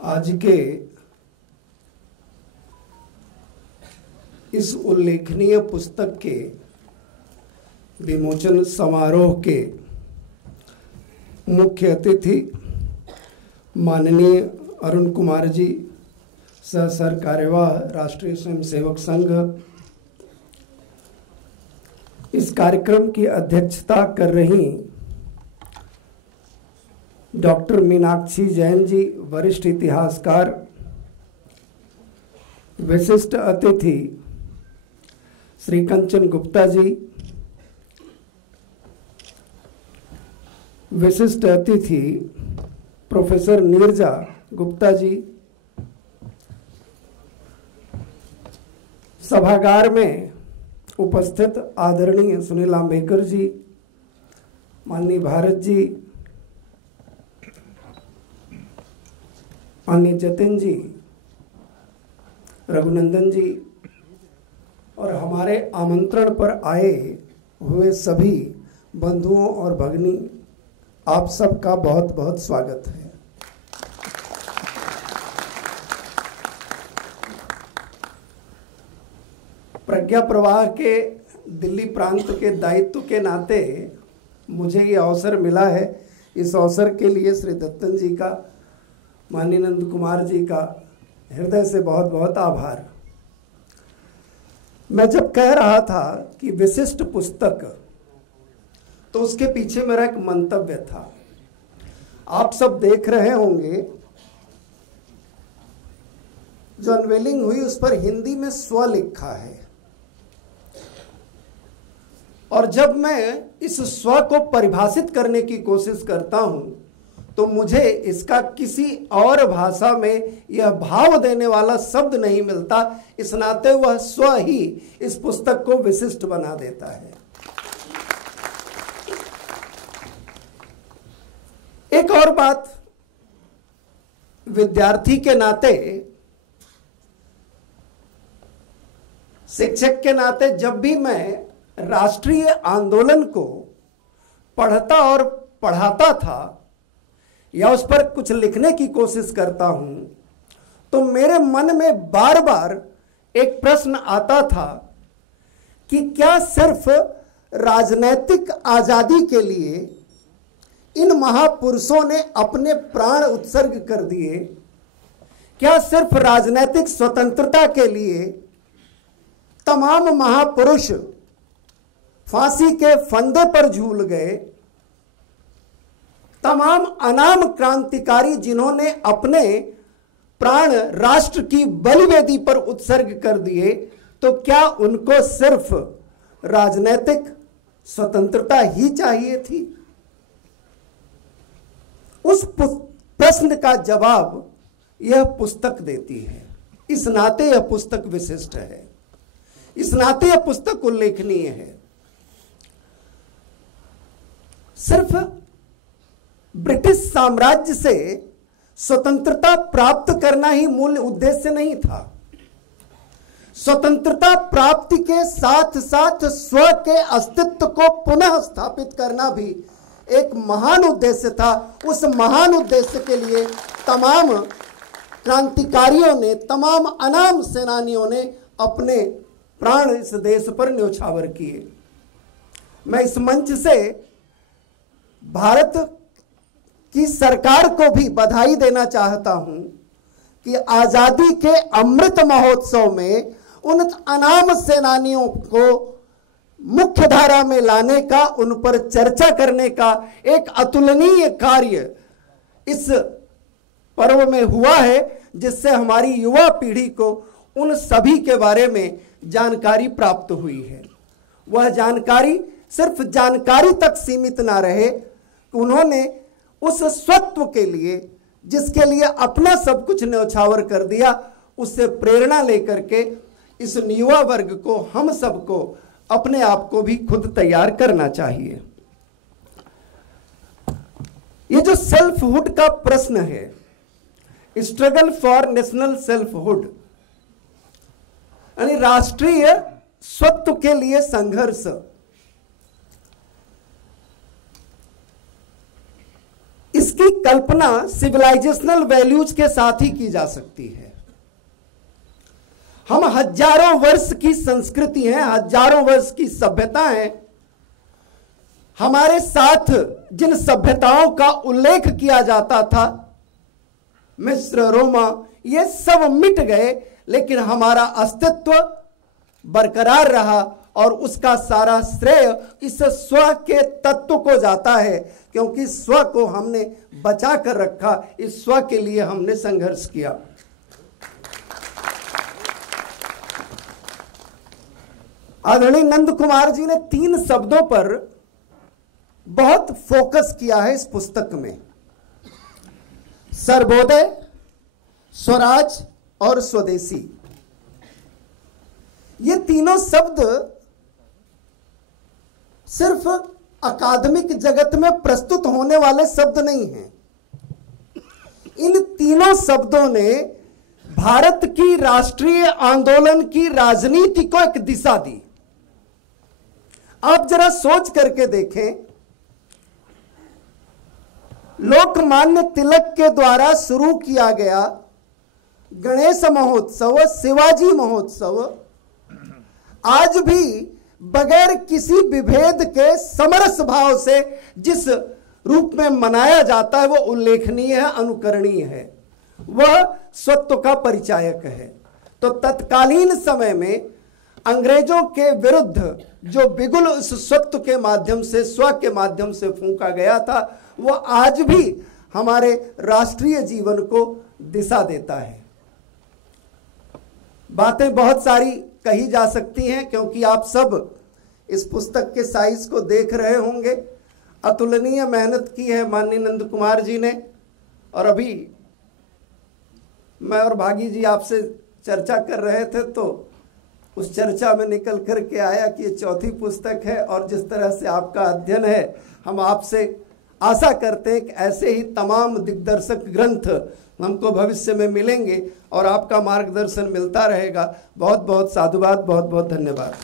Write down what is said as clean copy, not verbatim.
आज के इस उल्लेखनीय पुस्तक के विमोचन समारोह के मुख्य अतिथि माननीय अरुण कुमार जी, सह कार्यवाह राष्ट्रीय स्वयंसेवक संघ, इस कार्यक्रम की अध्यक्षता कर रही डॉक्टर मीनाक्षी जैन जी, वरिष्ठ इतिहासकार, विशिष्ट अतिथि श्री कंचन गुप्ता जी, विशिष्ट अतिथि प्रोफेसर नीरजा गुप्ता जी, सभागार में उपस्थित आदरणीय सुनील आम्बेकर जी, माननीय भारत जी, माननीय जतिन जी, रघुनंदन जी और हमारे आमंत्रण पर आए हुए सभी बंधुओं और भगिनी, आप सबका बहुत बहुत स्वागत है। प्रज्ञा प्रवाह के दिल्ली प्रांत के दायित्व के नाते मुझे ये अवसर मिला है। इस अवसर के लिए श्री दत्तन जी का, माननीय नंद कुमार जी का हृदय से बहुत बहुत आभार। मैं जब कह रहा था कि विशिष्ट पुस्तक, तो उसके पीछे मेरा एक मंतव्य था। आप सब देख रहे होंगे जो अनवेलिंग हुई उस पर हिंदी में स्व लिखा है, और जब मैं इस स्व को परिभाषित करने की कोशिश करता हूं तो मुझे इसका किसी और भाषा में यह भाव देने वाला शब्द नहीं मिलता। इस नाते वह स्व ही इस पुस्तक को विशिष्ट बना देता है। एक और बात, विद्यार्थी के नाते, शिक्षक के नाते, जब भी मैं राष्ट्रीय आंदोलन को पढ़ता और पढ़ाता था या उस पर कुछ लिखने की कोशिश करता हूं, तो मेरे मन में बार बार एक प्रश्न आता था कि क्या सिर्फ राजनैतिक आजादी के लिए इन महापुरुषों ने अपने प्राण उत्सर्ग कर दिए? क्या सिर्फ राजनैतिक स्वतंत्रता के लिए तमाम महापुरुष फांसी के फंदे पर झूल गए? तमाम अनाम क्रांतिकारी जिन्होंने अपने प्राण राष्ट्र की बलिवेदी पर उत्सर्ग कर दिए, तो क्या उनको सिर्फ राजनैतिक स्वतंत्रता ही चाहिए थी? उस प्रश्न का जवाब यह पुस्तक देती है। इस नाते यह पुस्तक विशिष्ट है, इस नाते यह पुस्तक उल्लेखनीय है। सिर्फ ब्रिटिश साम्राज्य से स्वतंत्रता प्राप्त करना ही मूल उद्देश्य नहीं था। स्वतंत्रता प्राप्ति के साथ साथ स्व के अस्तित्व को पुनः स्थापित करना भी एक महान उद्देश्य था। उस महान उद्देश्य के लिए तमाम क्रांतिकारियों ने, तमाम अनाम सेनानियों ने अपने प्राण इस देश पर न्योछावर किए। मैं इस मंच से भारत की सरकार को भी बधाई देना चाहता हूं कि आजादी के अमृत महोत्सव में उन अनाम सेनानियों को मुख्य धारा में लाने का, उन पर चर्चा करने का एक अतुलनीय कार्य इस पर्व में हुआ है, जिससे हमारी युवा पीढ़ी को उन सभी के बारे में जानकारी प्राप्त हुई है। वह जानकारी सिर्फ जानकारी तक सीमित ना रहे, उन्होंने उस स्वत्व के लिए, जिसके लिए अपना सब कुछ न्यौछावर कर दिया, उससे प्रेरणा लेकर के इस युवा वर्ग को, हम सबको अपने आप को भी खुद तैयार करना चाहिए। ये जो सेल्फहुड का प्रश्न है, स्ट्रगल फॉर नेशनल सेल्फहुड, यानी राष्ट्रीय स्वत्व के लिए संघर्ष, इसकी कल्पना सिविलाइजेशनल वैल्यूज के साथ ही की जा सकती है। हम हजारों वर्ष की संस्कृति हैं, हजारों वर्ष की सभ्यता है। हमारे साथ जिन सभ्यताओं का उल्लेख किया जाता था, मिस्र, रोमा, ये सब मिट गए, लेकिन हमारा अस्तित्व बरकरार रहा और उसका सारा श्रेय इस स्व के तत्व को जाता है, क्योंकि स्व को हमने बचा कर रखा, इस स्व के लिए हमने संघर्ष किया। आदरणीय नंद कुमार जी ने 3 शब्दों पर बहुत फोकस किया है इस पुस्तक में, सर्वोदय, स्वराज और स्वदेशी। ये तीनों शब्द सिर्फ अकादमिक जगत में प्रस्तुत होने वाले शब्द नहीं हैं। इन तीनों शब्दों ने भारत की राष्ट्रीय आंदोलन की राजनीति को एक दिशा दी। आप जरा सोच करके देखें, लोकमान्य तिलक के द्वारा शुरू किया गया गणेश महोत्सव, शिवाजी महोत्सव, आज भी बगैर किसी विभेद के समरस भाव से जिस रूप में मनाया जाता है वो उल्लेखनीय है, अनुकरणीय है, वह स्वत्व का परिचायक है। तो तत्कालीन समय में अंग्रेजों के विरुद्ध जो बिगुल उस स्वत्व के माध्यम से, स्व के माध्यम से फूंका गया था, वो आज भी हमारे राष्ट्रीय जीवन को दिशा देता है। बातें बहुत सारी कही जा सकती हैं, क्योंकि आप सब इस पुस्तक के साइज को देख रहे होंगे। अतुलनीय मेहनत की है माननीय नंद कुमार जी ने, और अभी मैं और भागी जी आपसे चर्चा कर रहे थे तो उस चर्चा में निकल कर के आया कि ये 4थी पुस्तक है, और जिस तरह से आपका अध्ययन है, हम आपसे आशा करते हैं कि ऐसे ही तमाम दिग्दर्शक ग्रंथ हमको भविष्य में मिलेंगे और आपका मार्गदर्शन मिलता रहेगा। बहुत बहुत साधुवाद, बहुत बहुत धन्यवाद।